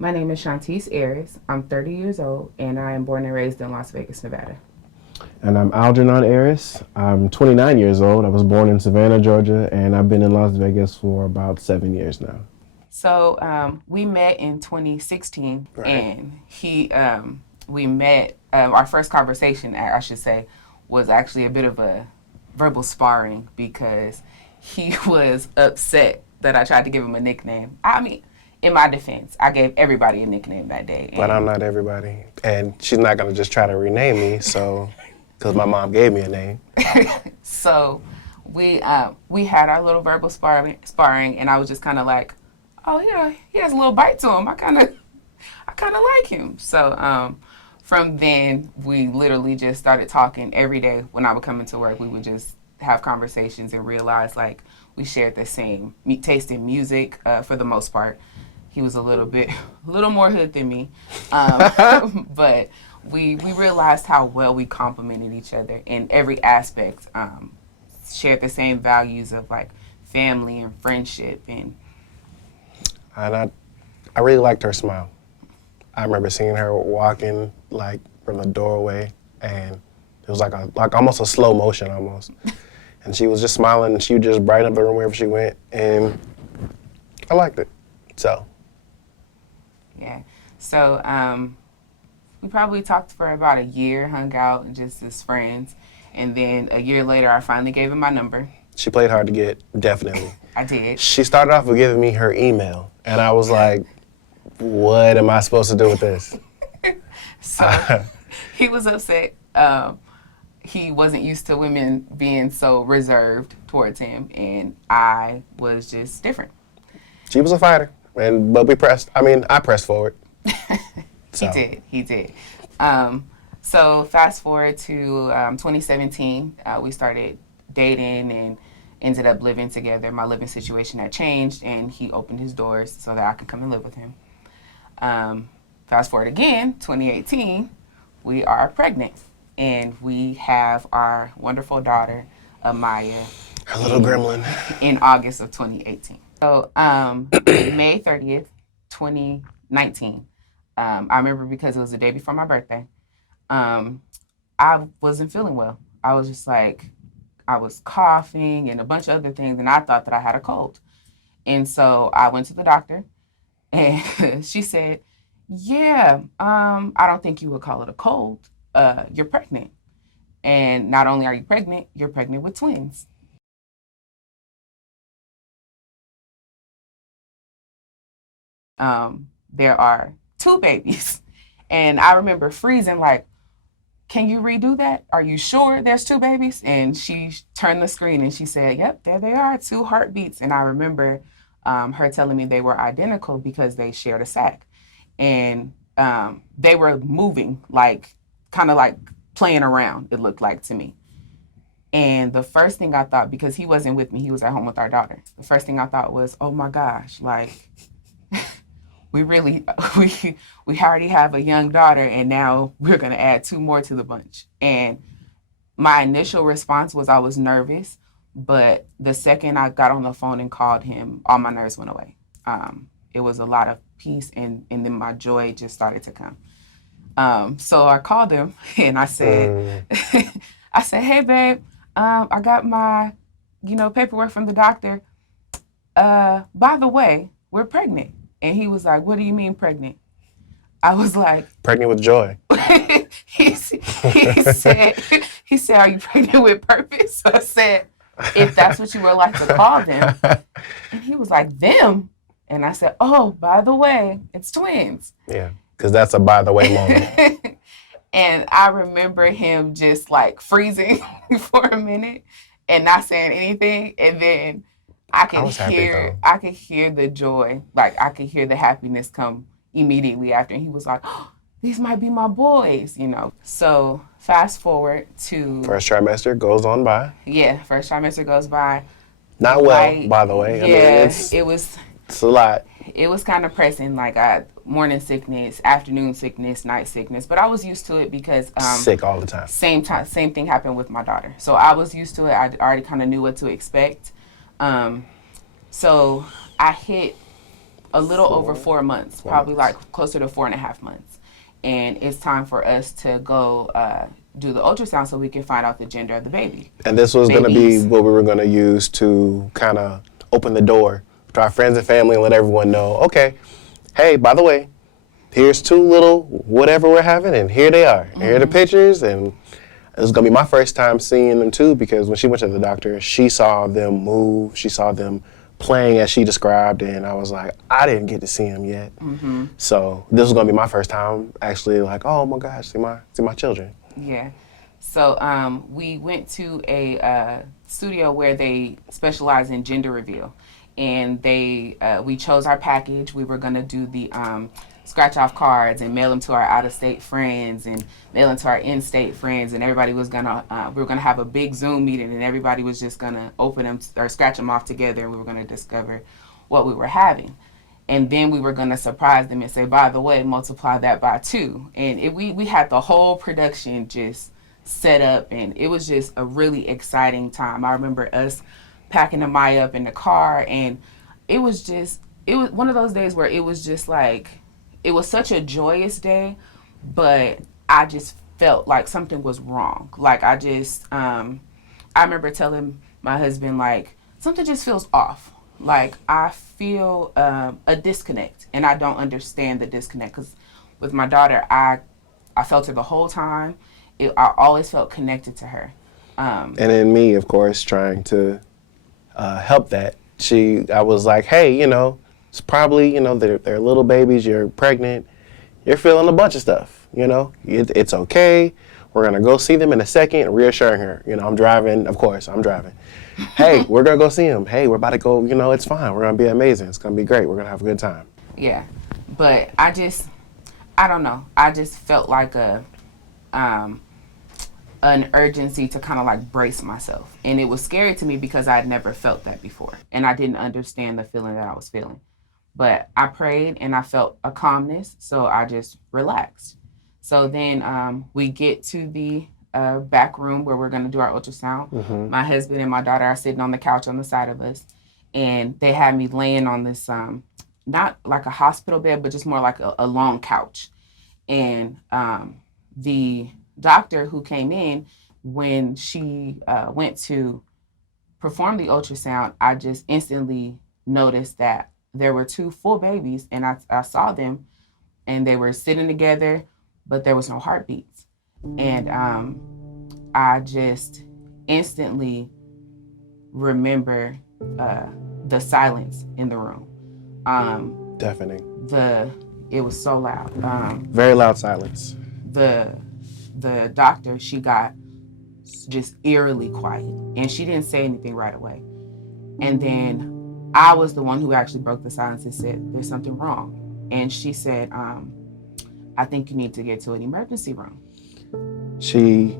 My name is Shantice Aris. I'm 30 years old, and I am born and raised in Las Vegas, Nevada. And I'm Algernon Aris. I'm 29 years old. I was born in Savannah, Georgia, and I've been in Las Vegas for about 7 years now. So we met in 2016, Right. and we met. Our first conversation, I should say, was actually a bit of a verbal sparring because he was upset that I tried to give him a nickname. I mean, in my defense, I gave everybody a nickname that day. But I'm not everybody. And she's not going to just try to rename me, so, because my mom gave me a name. So we had our little verbal sparring, and I was just kind of like, oh yeah, he has a little bite to him. I kind of like him. So from then, we literally just started talking every day. When I would come into work, we would just have conversations and realize like we shared the same taste in music for the most part. He was a little more hood than me, but we realized how well we complemented each other in every aspect. Shared the same values of like family and friendship and I really liked her smile. I remember seeing her walking like from the doorway, and it was like almost a slow motion almost. And she was just smiling, and she would just brighten up the room wherever she went, and I liked it. So. yeah. So we probably talked for about a year, hung out and just as friends. And then a year later, I finally gave him my number. She played hard to get, definitely. I did. She started off with giving me her email, and I was like, what am I supposed to do with this? So he was upset. He wasn't used to women being so reserved towards him, and I was just different. She was a fighter, but I pressed forward. So. He did. So fast forward to 2017, we started dating and ended up living together. My living situation had changed, and he opened his doors so that I could come and live with him. Fast forward again, 2018, we are pregnant, and we have our wonderful daughter, Amaya. Her little gremlin. In August of 2018. So May 30th, 2019, I remember because it was the day before my birthday, I wasn't feeling well. I was just like, I was coughing and a bunch of other things, and I thought that I had a cold. And so I went to the doctor, and she said, yeah, I don't think you would call it a cold. You're pregnant. And not only are you pregnant, you're pregnant with twins. There are two babies. And I remember freezing like, can you redo that? Are you sure there's two babies? And she turned the screen and she said, yep, there they are, two heartbeats. And I remember her telling me they were identical because they shared a sac. And they were moving, like, kind of like playing around, it looked like to me. And the first thing I thought, because he wasn't with me, he was at home with our daughter. The first thing I thought was, oh my gosh, like, we really we already have a young daughter, and now we're going to add two more to the bunch. And my initial response was I was nervous, but the second I got on the phone and called him, all my nerves went away. It was a lot of peace, and then my joy just started to come. So I called him and I said, I said, hey babe, I got my paperwork from the doctor. By the way, we're pregnant. And he was like, what do you mean pregnant? I was like, pregnant with joy. he said, are you pregnant with purpose? So I said, if that's what you would like to call them. And he was like, them? And I said, oh, by the way, it's twins. Yeah, because that's a by the way moment. And I remember him just like freezing for a minute and not saying anything. And then I could hear the joy, like I could hear the happiness come immediately after. And he was like, oh, these might be my boys, So fast forward to... First trimester goes on by. Yeah, first trimester goes by. Not well, by the way. Yeah, it was... It's a lot. It was kind of pressing, like morning sickness, afternoon sickness, night sickness. But I was used to it because... sick all the time. Same thing happened with my daughter. So I was used to it. I already kind of knew what to expect. So I hit a little over 4 months, probably months. like closer to 4.5 months. And it's time for us to go do the ultrasound so we can find out the gender of the baby. And this was going to be Babies. what we were going to use to kind of open the door to our friends and family and let everyone know, okay, hey, by the way, here's two little whatever we're having, and here they are. Here are the pictures, and it was going to be my first time seeing them too, because when she went to the doctor, she saw them move, she saw them playing as she described, and I was like, I didn't get to see them yet. So this was going to be my first time actually like, oh my gosh, see my children. Yeah. So we went to a studio where they specialize in gender reveal, and we chose our package. We were gonna do the scratch off cards and mail them to our out of state friends and mail them to our in state friends, and everybody was gonna we were gonna have a big Zoom meeting, and everybody was just gonna open them or scratch them off together, and we were gonna discover what we were having. And then we were going to surprise them and say, by the way, multiply that by 2. And we had the whole production just set up, and it was just a really exciting time. I remember us packing Amaya up in the car, and it was one of those days where it was just like, it was such a joyous day, but I just felt like something was wrong. Like I remember telling my husband, like, something just feels off. Like I feel a disconnect, and I don't understand the disconnect, because with my daughter, I felt her the whole time. I always felt connected to her. And in me, of course, trying to help that, I was like, hey, it's probably, they're little babies, you're pregnant, you're feeling a bunch of stuff, it's okay. We're going to go see them in a second, reassuring her. I'm driving, of course, I'm driving. Hey, we're going to go see them. Hey, we're about to go, it's fine. We're going to be amazing. It's going to be great. We're going to have a good time. Yeah. But I don't know. I just felt like an urgency to kind of like brace myself. And it was scary to me because I had never felt that before. And I didn't understand the feeling that I was feeling. But I prayed and I felt a calmness. So I just relaxed. So then we get to the back room where we're going to do our ultrasound. My husband and my daughter are sitting on the couch on the side of us, and they had me laying on this not like a hospital bed, but just more like a long couch. And the doctor who came in, when she went to perform the ultrasound, I just instantly noticed that there were 2 full babies, and I saw them, and they were sitting together, but there was no heartbeats. And I just instantly remember the silence in the room. Deafening. It was so loud. Very loud silence. The doctor, she got just eerily quiet, and she didn't say anything right away. And then I was the one who actually broke the silence and said, there's something wrong. And she said, I think you need to get to an emergency room. She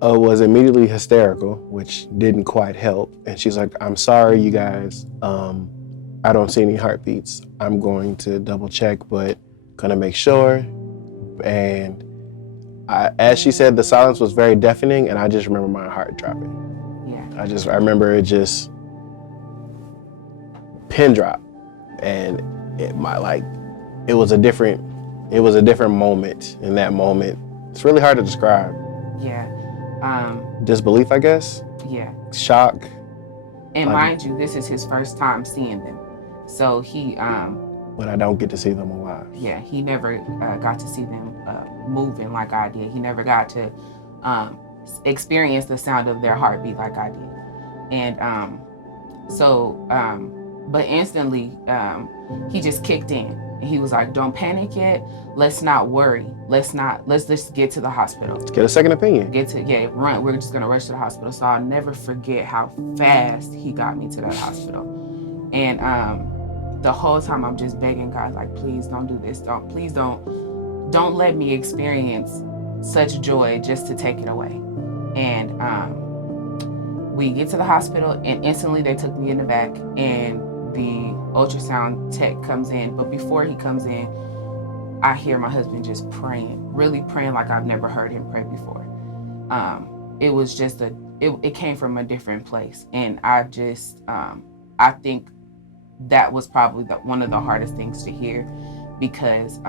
was immediately hysterical, which didn't quite help. And she's like, I'm sorry, you guys. I don't see any heartbeats. I'm going to double check, but gonna make sure. And as she said, the silence was very deafening, and I just remember my heart dropping. Yeah. I remember it just pin drop, and it was a different moment. In that moment, it's really hard to describe. Yeah. Disbelief, I guess. Yeah. Shock. And mind you, this is his first time seeing them, so he but I don't get to see them alive. Yeah, he never got to see them moving like I did. He never got to experience the sound of their heartbeat like I did. And but instantly, he just kicked in. And he was like, don't panic yet. Let's not worry. Let's just get to the hospital. Let's get a second opinion. Run. We're just going to rush to the hospital. So I'll never forget how fast he got me to that hospital. And the whole time I'm just begging God, like, please don't do this. Please don't let me experience such joy just to take it away. And we get to the hospital, and instantly they took me in the back, and the ultrasound tech comes in. But before he comes in, I hear my husband just praying, really praying like I've never heard him pray before. It was just it came from a different place. And I think that was probably one of the hardest things to hear, because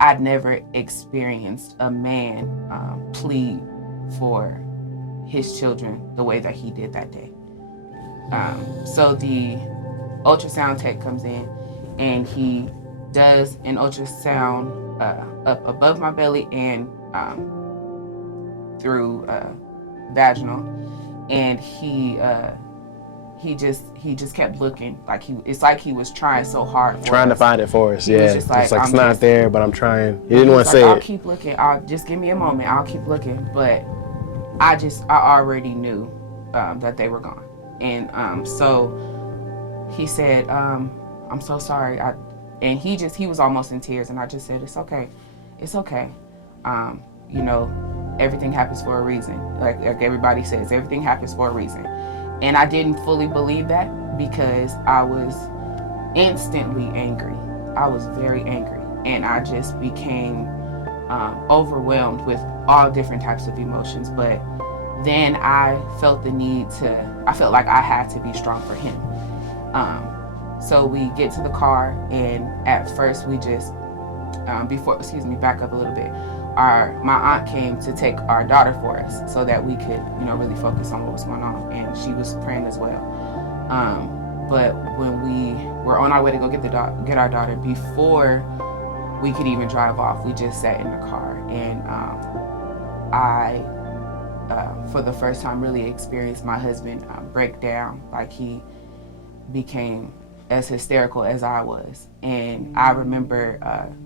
I'd never experienced a man plead for his children the way that he did that day. So the ultrasound tech comes in, and he does an ultrasound up above my belly and through vaginal, and he just kept looking like it's like he was trying so hard trying to find it for us. He was Yeah, just like, it's like I'm it's not just- there, but I'm trying. He didn't want to like, say I'll it. keep looking. I'll just give me a moment. I'll keep looking. But I already knew that they were gone. And so he said, I'm so sorry. And he was almost in tears, and I just said, it's okay. It's okay. You know, everything happens for a reason. Like everybody says, everything happens for a reason. And I didn't fully believe that, because I was instantly angry. I was very angry, and I just became overwhelmed with all different types of emotions. But then I felt I felt like I had to be strong for him. So we get to the car, and at first we just, back up a little bit. My aunt came to take our daughter for us so that we could, really focus on what was going on, and she was praying as well. But when we were on our way to go get our daughter, before we could even drive off, we just sat in the car, and I, for the first time, really experienced my husband break down. Like, he became as hysterical as I was, and I remember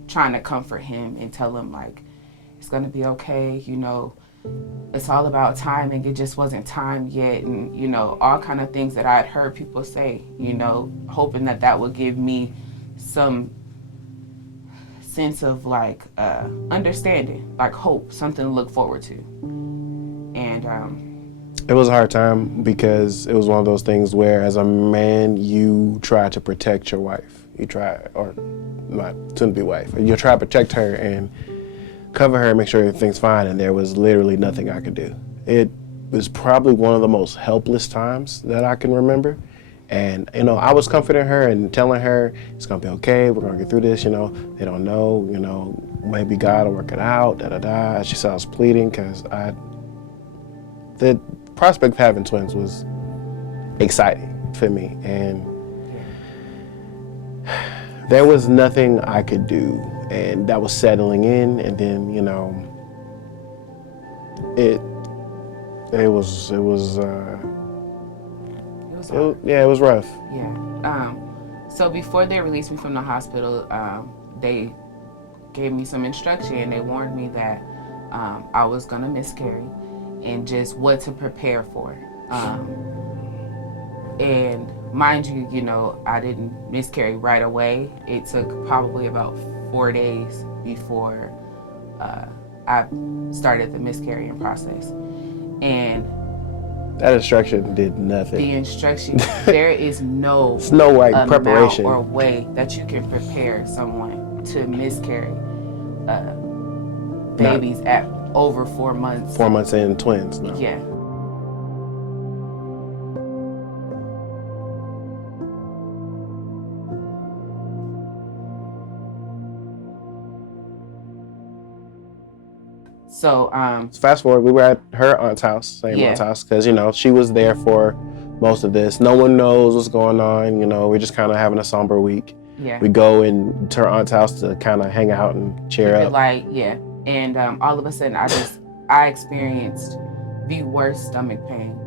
trying to comfort him and tell him, like, it's gonna be okay, it's all about timing. It just wasn't time yet, and all kind of things that I had heard people say, hoping that would give me some sense of like understanding, like hope, something to look forward to. And it was a hard time, because it was one of those things where, as a man, you try to protect your wife. You try, or not soon-to-be wife, you try to protect her and cover her and make sure everything's fine, and there was literally nothing I could do. It was probably one of the most helpless times that I can remember. And, I was comforting her and telling her, it's gonna be okay, we're gonna get through this, they don't know, maybe God will work it out, da-da-da. She said I was pleading, because the prospect of having twins was exciting for me, and there was nothing I could do. And that was settling in, and then, it was it was hard. it was rough. Yeah. So before they released me from the hospital, they gave me some instruction, and they warned me that I was gonna miscarry, and just what to prepare for. And mind you, I didn't miscarry right away. It took probably about 4 days before I started the miscarrying process. And that instruction did nothing. The instruction, there is no preparation or way that you can prepare someone to miscarry babies at over 4 months. 4 months in, twins. No. Yeah. So fast forward, we were at her aunt's house, aunt's house, because she was there for most of this. No one knows what's going on. We're just kind of having a somber week. Yeah. We go to her aunt's house to kind of hang out and cheer up. And all of a sudden, I experienced the worst stomach pain.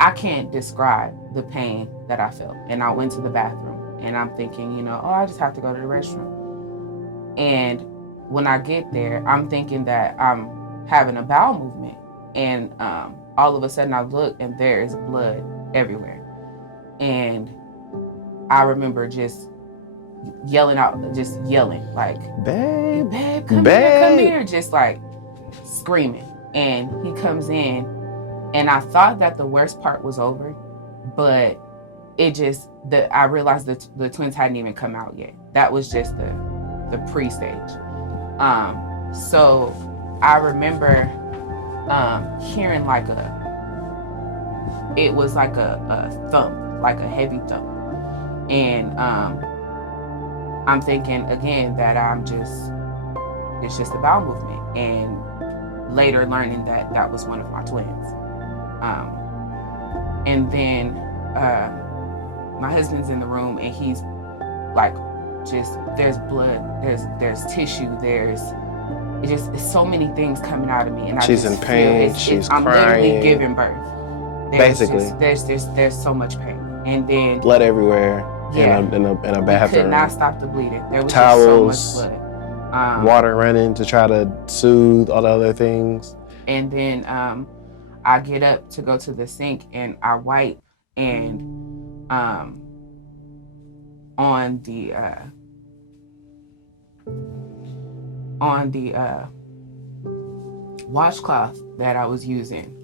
I can't describe the pain that I felt. And I went to the bathroom, and I'm thinking, I just have to go to the restroom. And when I get there, I'm thinking that I'm having a bowel movement, and all of a sudden I look, and there is blood everywhere. And I remember just yelling, like, babe, come here, just like screaming. And he comes in, and I thought that the worst part was over, but I realized that the twins hadn't even come out yet. That was just the pre-stage. So I remember hearing it was like a thump, like a heavy thump. And I'm thinking again that it's just a bowel movement. And later learning that that was one of my twins. And then my husband's in the room and he's like, just, there's blood, there's tissue, it's so many things coming out of me. And she's in pain, I'm crying. literally giving birth. Basically. There's so much pain. And then blood everywhere in a bathroom. Could not stop the bleeding. There was towels, just so much blood. Water running to try to soothe all the other things. And then I get up to go to the sink and I wipe, and on the washcloth that I was using,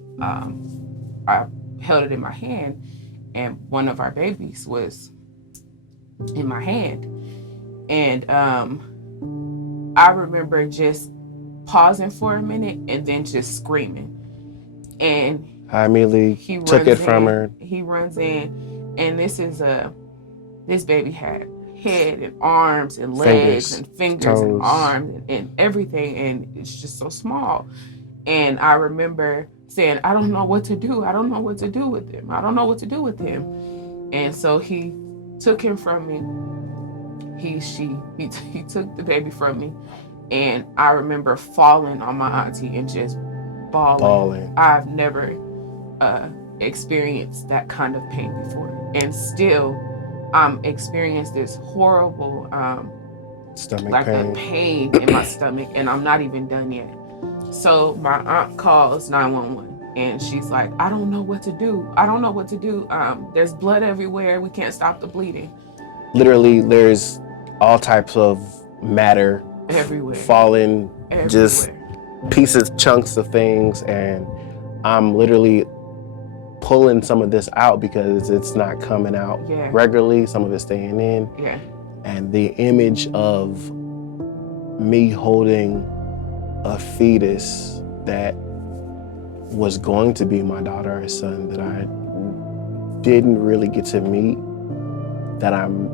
I held it in my hand, and one of our babies was in my hand. And I remember just pausing for a minute and then just screaming. And I immediately took it from her. He runs in, and this baby had head and arms and legs and fingers toes. And arms and everything, and it's just so small. And I remember saying, I don't know what to do. I don't know what to do with him. I don't know what to do with him. And so he took him from me. He took the baby from me. And I remember falling on my auntie and just bawling. I've never experienced that kind of pain before. And still, experienced this horrible stomach pain. A pain in my stomach, and I'm not even done yet. So my aunt calls 911, and she's like, I don't know what to do. I don't know what to do. There's blood everywhere. We can't stop the bleeding. Literally, there's all types of matter everywhere, falling, just pieces, chunks of things, and I'm literally pulling some of this out because it's not coming out regularly. Some of it's staying in. Yeah. And the image of me holding a fetus that was going to be my daughter or son that I didn't really get to meet, that I'm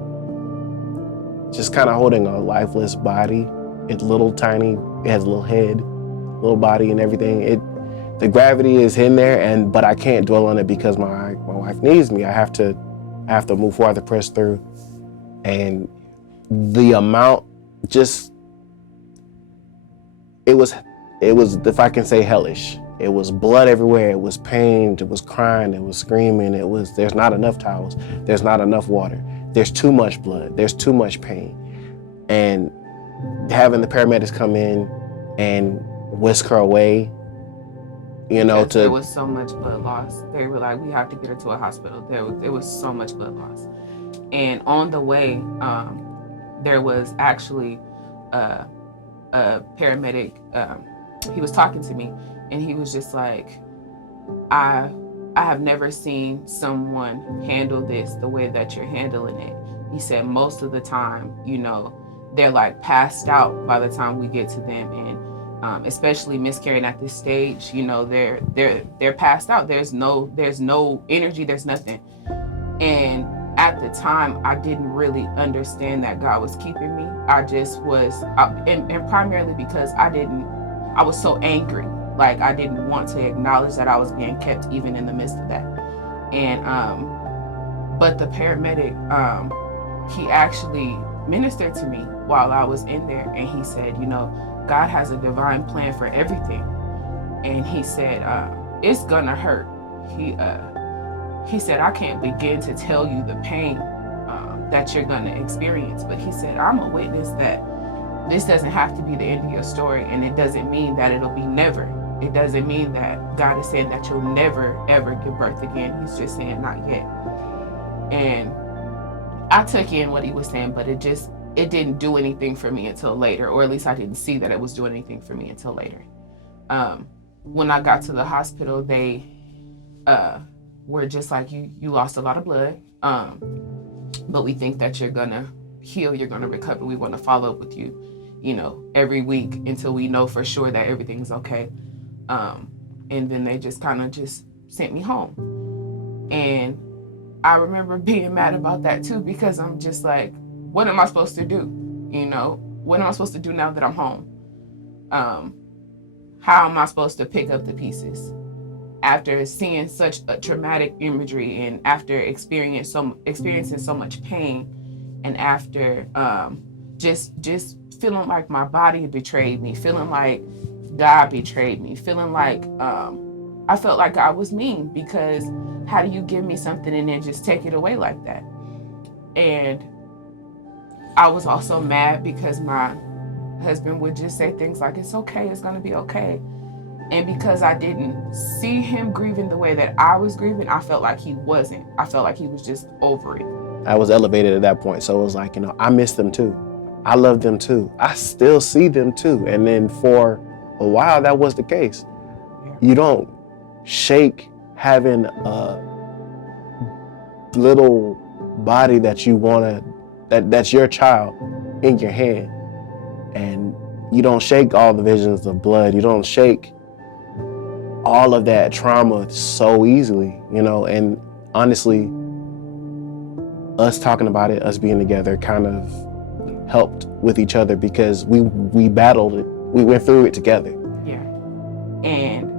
just kind of holding a lifeless body. It's little tiny, it has a little head, little body and everything. The gravity is in there, but I can't dwell on it because my wife needs me. I have to move forward, to press through. And the amount, it was, if I can say, hellish. It was blood everywhere. It was pain. It was crying. It was screaming. There's not enough towels. There's not enough water. There's too much blood. There's too much pain. And having the paramedics come in and whisk her away, there was so much blood loss. They were like, we have to get her to a hospital. There was so much blood loss. And on the way, there was actually a paramedic. He was talking to me, and he was just like, I have never seen someone handle this the way that you're handling it. He said most of the time, they're like passed out by the time we get to them, and especially miscarrying at this stage, they're passed out. There's no energy. There's nothing. And at the time, I didn't really understand that God was keeping me. I just was, and primarily because I was so angry. Like, I didn't want to acknowledge that I was being kept even in the midst of that. And, but the paramedic, he actually ministered to me while I was in there. And he said, God has a divine plan for everything. And he said, it's gonna hurt. He said, I can't begin to tell you the pain that you're gonna experience. But he said, I'm a witness that this doesn't have to be the end of your story. And it doesn't mean that it'll be never. It doesn't mean that God is saying that you'll never, ever give birth again. He's just saying not yet. And I took in what he was saying, but it didn't do anything for me until later, or at least I didn't see that it was doing anything for me until later. When I got to the hospital, they were just like, you lost a lot of blood, but we think that you're gonna heal, you're gonna recover. We want to follow up with you, every week until we know for sure that everything's okay. And then they just kind of just sent me home. And I remember being mad about that too, because I'm just like, what am I supposed to do? You know, what am I supposed to do now that I'm home? How am I supposed to pick up the pieces after seeing such a traumatic imagery, and after experiencing so much pain, and after just feeling like my body betrayed me, feeling like God betrayed me, feeling like I felt like God was mean, because how do you give me something and then just take it away like that? And I was also mad because my husband would just say things like, it's okay, it's gonna be okay. And because I didn't see him grieving the way that I was grieving, I felt like he wasn't. I felt like he was just over it. I was elevated at that point. So it was like, I miss them too. I love them too. I still see them too. And then for a while, that was the case. Yeah. You don't shake having a little body that you want to, that's your child in your hand. And you don't shake all the visions of blood. You don't shake all of that trauma so easily, and honestly, us talking about it, us being together kind of helped with each other, because we battled it. We went through it together. Yeah. And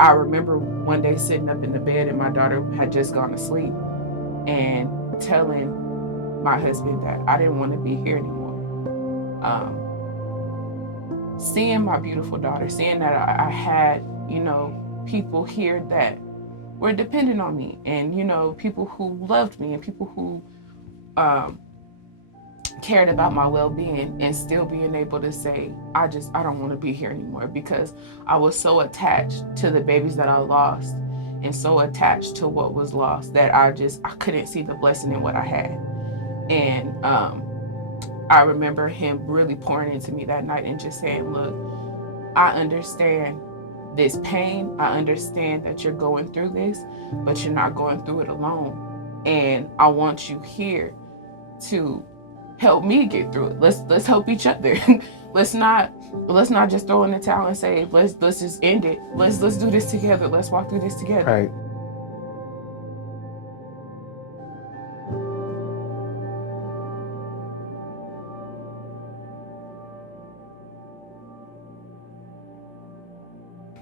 I remember one day sitting up in the bed, and my daughter had just gone to sleep, and telling my husband that I didn't want to be here anymore. Seeing my beautiful daughter, seeing that I had, people here that were dependent on me, and, people who loved me, and people who cared about my well-being, and still being able to say, I don't want to be here anymore, because I was so attached to the babies that I lost, and so attached to what was lost, that I couldn't see the blessing in what I had. And I remember him really pouring into me that night and just saying, look, I understand this pain. I understand that you're going through this, but you're not going through it alone. And I want you here to help me get through it. Let's help each other. let's not just throw in the towel and say, let's just end it. Let's do this together. Let's walk through this together. Right.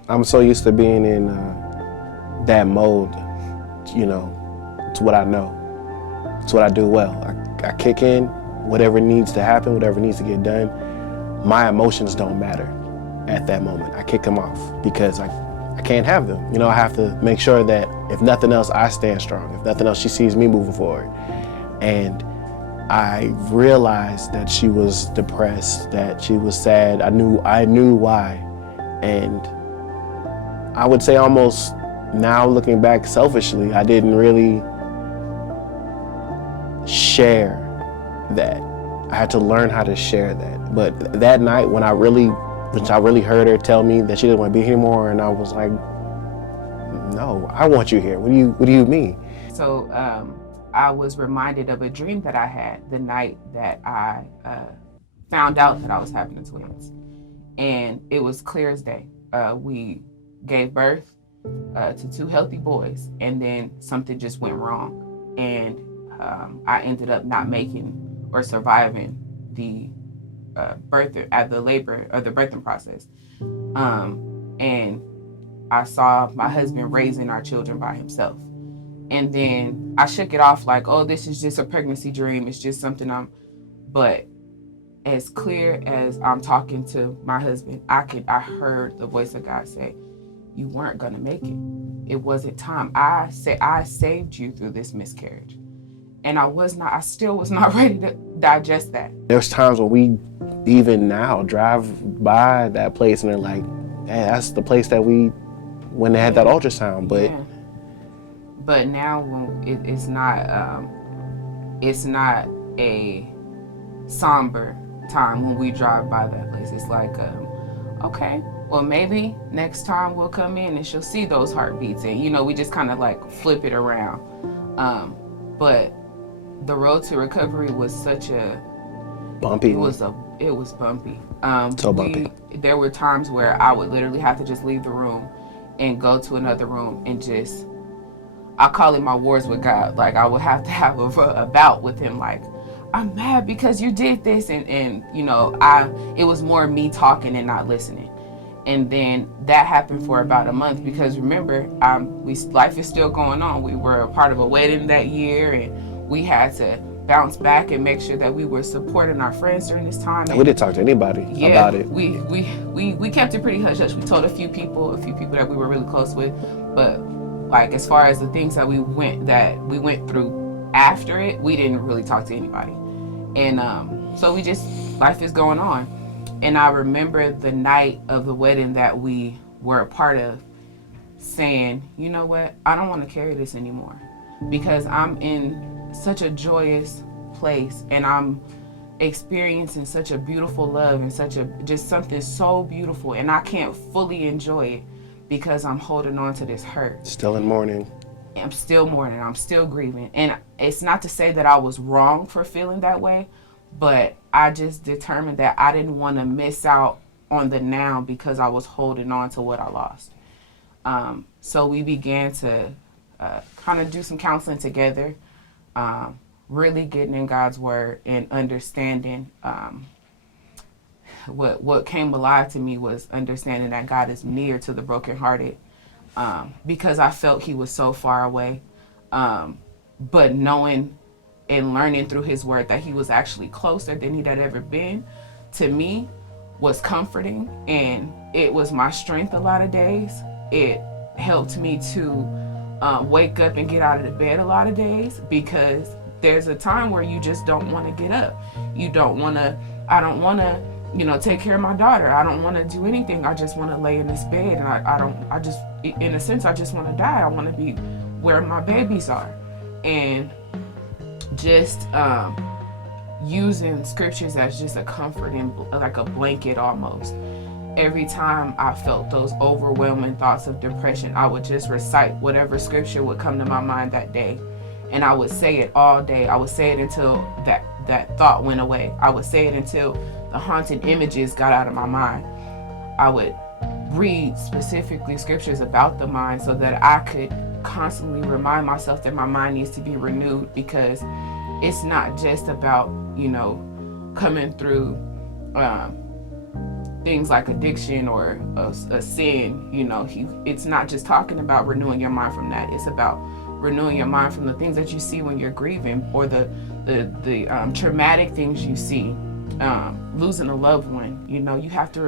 I'm so used to being in that mode, it's what I know. It's what I do well. I kick in, whatever needs to happen, whatever needs to get done. My emotions don't matter at that moment. I kick them off because I can't have them. I have to make sure that if nothing else, I stand strong. If nothing else, she sees me moving forward. And I realized that she was depressed, that she was sad. I knew why. And I would say almost now looking back selfishly, I didn't really share that. I had to learn how to share that. But that night when I really heard her tell me that she didn't want to be here anymore, and I was like, no, I want you here. What do you mean? So I was reminded of a dream that I had the night that I found out that I was having the twins. And it was clear as day. We gave birth to 2 healthy boys, and then something just went wrong, and I ended up not making or surviving the birthing process, and I saw my husband raising our children by himself, and then I shook it off like, oh, this is just a pregnancy dream, it's just something but as clear as I'm talking to my husband, I heard the voice of God say, you weren't gonna make it. It wasn't time. I saved you through this miscarriage. And I still was not ready to digest that. There's times when we, even now, drive by that place and they're like, hey, that's the place that when they had that ultrasound, but. Yeah. But now when it's not a somber time when we drive by that place. It's like, okay, well, maybe next time we'll come in and she'll see those heartbeats, and we just kind of like flip it around. But the road to recovery was such a bumpy. It was bumpy. So bumpy. There were times where I would literally have to just leave the room and go to another room and just I call it my wars with God. Like, I would have to have a bout with him. Like, I'm mad because you did this. And you know, it was more me talking and not listening. And then that happened for about a month because remember, life is still going on. We were a part of a wedding that year, and we had to bounce back and make sure that we were supporting our friends during this time. And we didn't talk to anybody about it. We kept it pretty hush hush. We told a few people that we were really close with, but like as far as the things that we went through after it, we didn't really talk to anybody. And so life is going on. And I remember the night of the wedding that we were a part of saying, you know what, I don't want to carry this anymore because I'm in such a joyous place and I'm experiencing such a beautiful love and just something so beautiful, and I can't fully enjoy it because I'm holding on to this hurt. Still in mourning. I'm still mourning. I'm still grieving. And it's not to say that I was wrong for feeling that way, but I just determined that I didn't want to miss out on the now because I was holding on to what I lost. So we began to kind of do some counseling together, really getting in God's word and understanding. What came alive to me was understanding that God is near to the brokenhearted, because I felt he was so far away. But knowing and learning through his word that he was actually closer than he'd ever been, to me, was comforting, and it was my strength a lot of days. It helped me to wake up and get out of the bed a lot of days, because there's a time where you just don't want to get up. I don't want to, take care of my daughter. I don't want to do anything. I just want to lay in this bed, and in a sense, I just want to die. I want to be where my babies are. And just using scriptures as just a comforting, like a blanket almost. Every time I felt those overwhelming thoughts of depression, I would just recite whatever scripture would come to my mind that day. And I would say it all day. I would say it until that thought went away. I would say it until the haunted images got out of my mind. I would read specifically scriptures about the mind so that I could constantly remind myself that my mind needs to be renewed, because it's not just about, coming through things like addiction or a sin. It's not just talking about renewing your mind from that. It's about renewing your mind from the things that you see when you're grieving, or the traumatic things you see, losing a loved one. You have to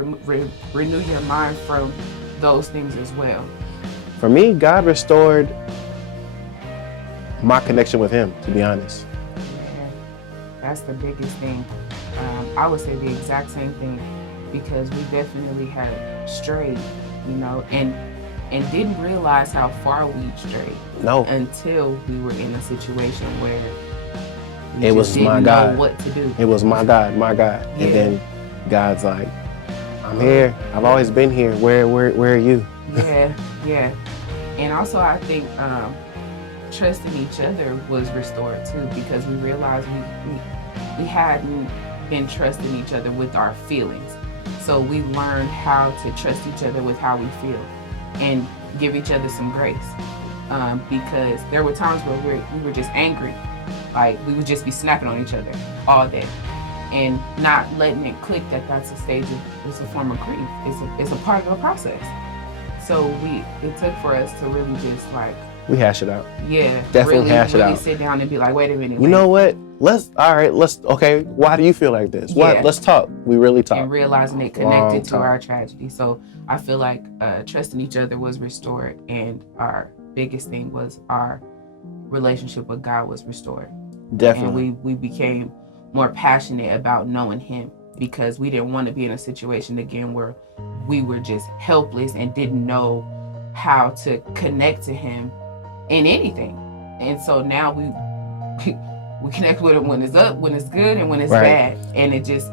renew your mind from those things as well. For me, God restored my connection with him, to be honest. Yeah, that's the biggest thing. I would say the exact same thing, because we definitely had strayed, and didn't realize how far we strayed. No. Until we were in a situation where it was my God. Know what to do. It was my God. Yeah. And then God's like, I'm here. I've always been here. Where are you? Yeah. And also I think trusting each other was restored too, because we realized we hadn't been trusting each other with our feelings. So we learned how to trust each other with how we feel and give each other some grace. Because there were times where we were just angry. Like, we would just be snapping on each other all day and not letting it click that that's a stage it's a form of grief. It's a part of the process. So it took for us to really just we hash it out. Yeah. Definitely hash it out. Really sit down and be like, wait a minute. You know what? Okay, why do you feel like this? Yeah. Let's talk. We really talk. And realizing it connected to our tragedy. So I feel like trusting each other was restored, and our biggest thing was our relationship with God was restored. Definitely. And we became more passionate about knowing him, because we didn't want to be in a situation again where we were just helpless and didn't know how to connect to him in anything. And so now we connect with him when it's up, when it's good, and when it's bad. And it just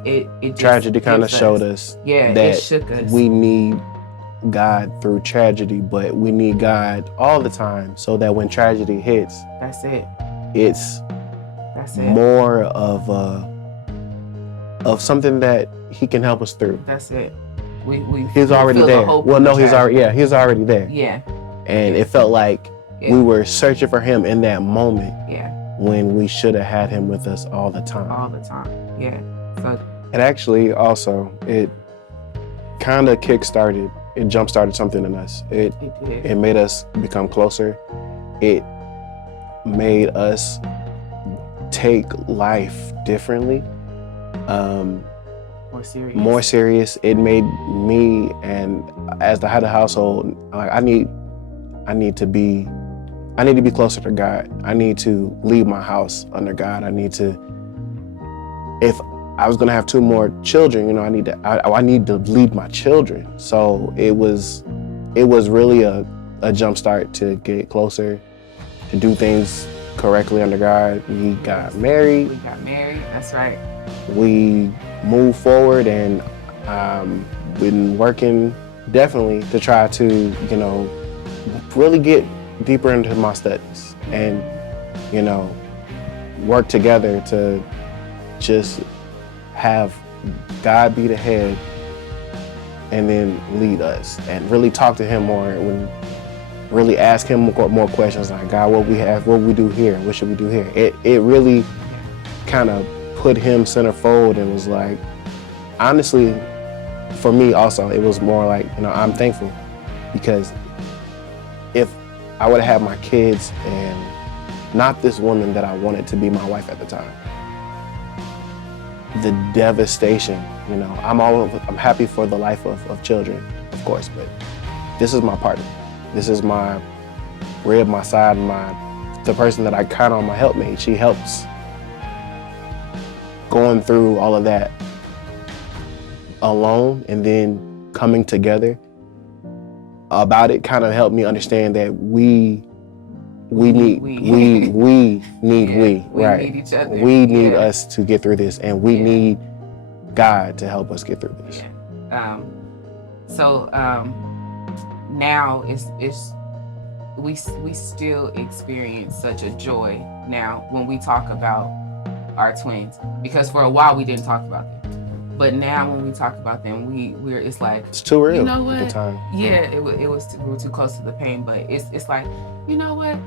tragedy kind of showed us that it shook us. We need God through tragedy, but we need God all the time, so that when tragedy hits, that's it. It's more of something that he can help us through. That's it. He's already there. Well, no, he's already there. Yeah. And it felt like We were searching for him in that moment. Yeah. When we should have had him with us all the time. All the time. Yeah. So it actually also, it kind of kick-started, it jump-started something in us. It did. It made us become closer. It made us take life differently. More serious. It made me, and as the head of the household, like I need to be closer to God. I need to lead my house under God. If I was gonna have 2 more children, you know, I need to lead my children. So it was really a jump start to get closer, to do things correctly under God. We got married. That's right. We moved forward, and been working definitely to try to, you know, really get deeper into my studies and, you know, work together to just have God be the head and then lead us, and really talk to him more, and really ask him more questions like, God, what we do here, what should we do here? It really kind of put him centerfold, and was like, honestly, for me also, it was more like, you know, I'm thankful, because if I would have had my kids and not this woman that I wanted to be my wife at the time, the devastation, you know, I'm happy for the life of children, of course, but this is my partner. This is my rib, my side, the person that I count on, my helpmate. She helps going through all of that alone, and then coming together about it kind of helped me understand that we need each other. We need us to get through this, and we need God to help us get through this. Yeah. Now we still experience such a joy now when we talk about our twins, because for a while we didn't talk about them, but now when we talk about them, it's like, it's too real. You know what? At the time. Yeah, we were too close to the pain, but it's like, you know what?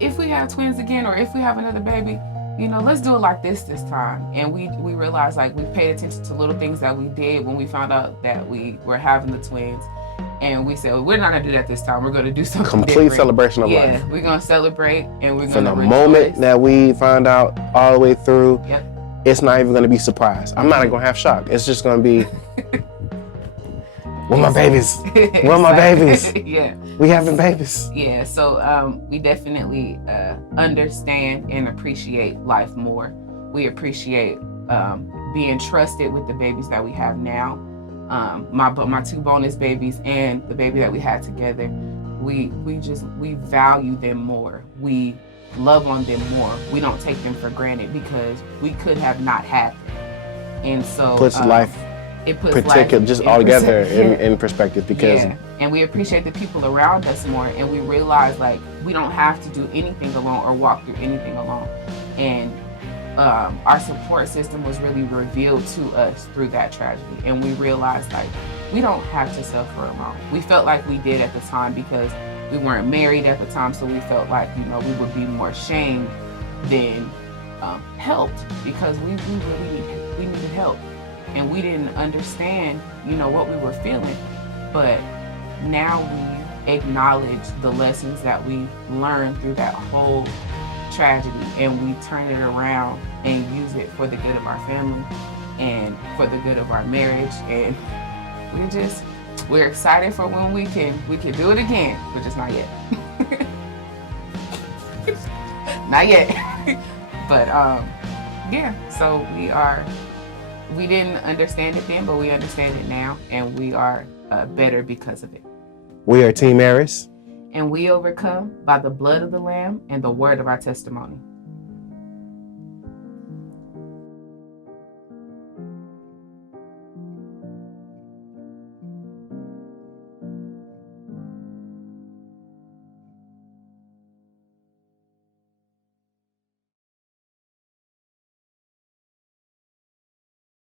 If we have twins again, or if we have another baby, you know, let's do it like this time. And we realized, like, we paid attention to little things that we did when we found out that we were having the twins. And we said, well, we're not going to do that this time. We're going to do something complete different. Celebration of life. Yeah, we're going to celebrate, and we're going to From the moment that we find out all the way through, it's not even going to be surprise. I'm not going to have shock. It's just going to be, where my babies? Where my babies? Yeah. We having babies. Yeah, so we definitely understand and appreciate life more. We appreciate being trusted with the babies that we have now. My 2 bonus babies and the baby that we had together, we value them more. We love on them more. We don't take them for granted, because we could have not had them. And so puts life altogether in perspective, because and we appreciate the people around us more, and we realize, like, we don't have to do anything alone or walk through anything alone. And our support system was really revealed to us through that tragedy, and we realized, like, we don't have to suffer alone. We felt like we did at the time, because we weren't married at the time, so we felt like, you know, we would be more ashamed than helped, because we really needed help, and we didn't understand, you know, what we were feeling. But now we acknowledge the lessons that we learned through that whole tragedy, and we turn it around and use it for the good of our family and for the good of our marriage. And we're excited for when we can do it again, but just not yet. Not yet. But so we didn't understand it then, but we understand it now, and we are better because of it. We are Team Aris. And we overcome by the blood of the Lamb and the word of our testimony.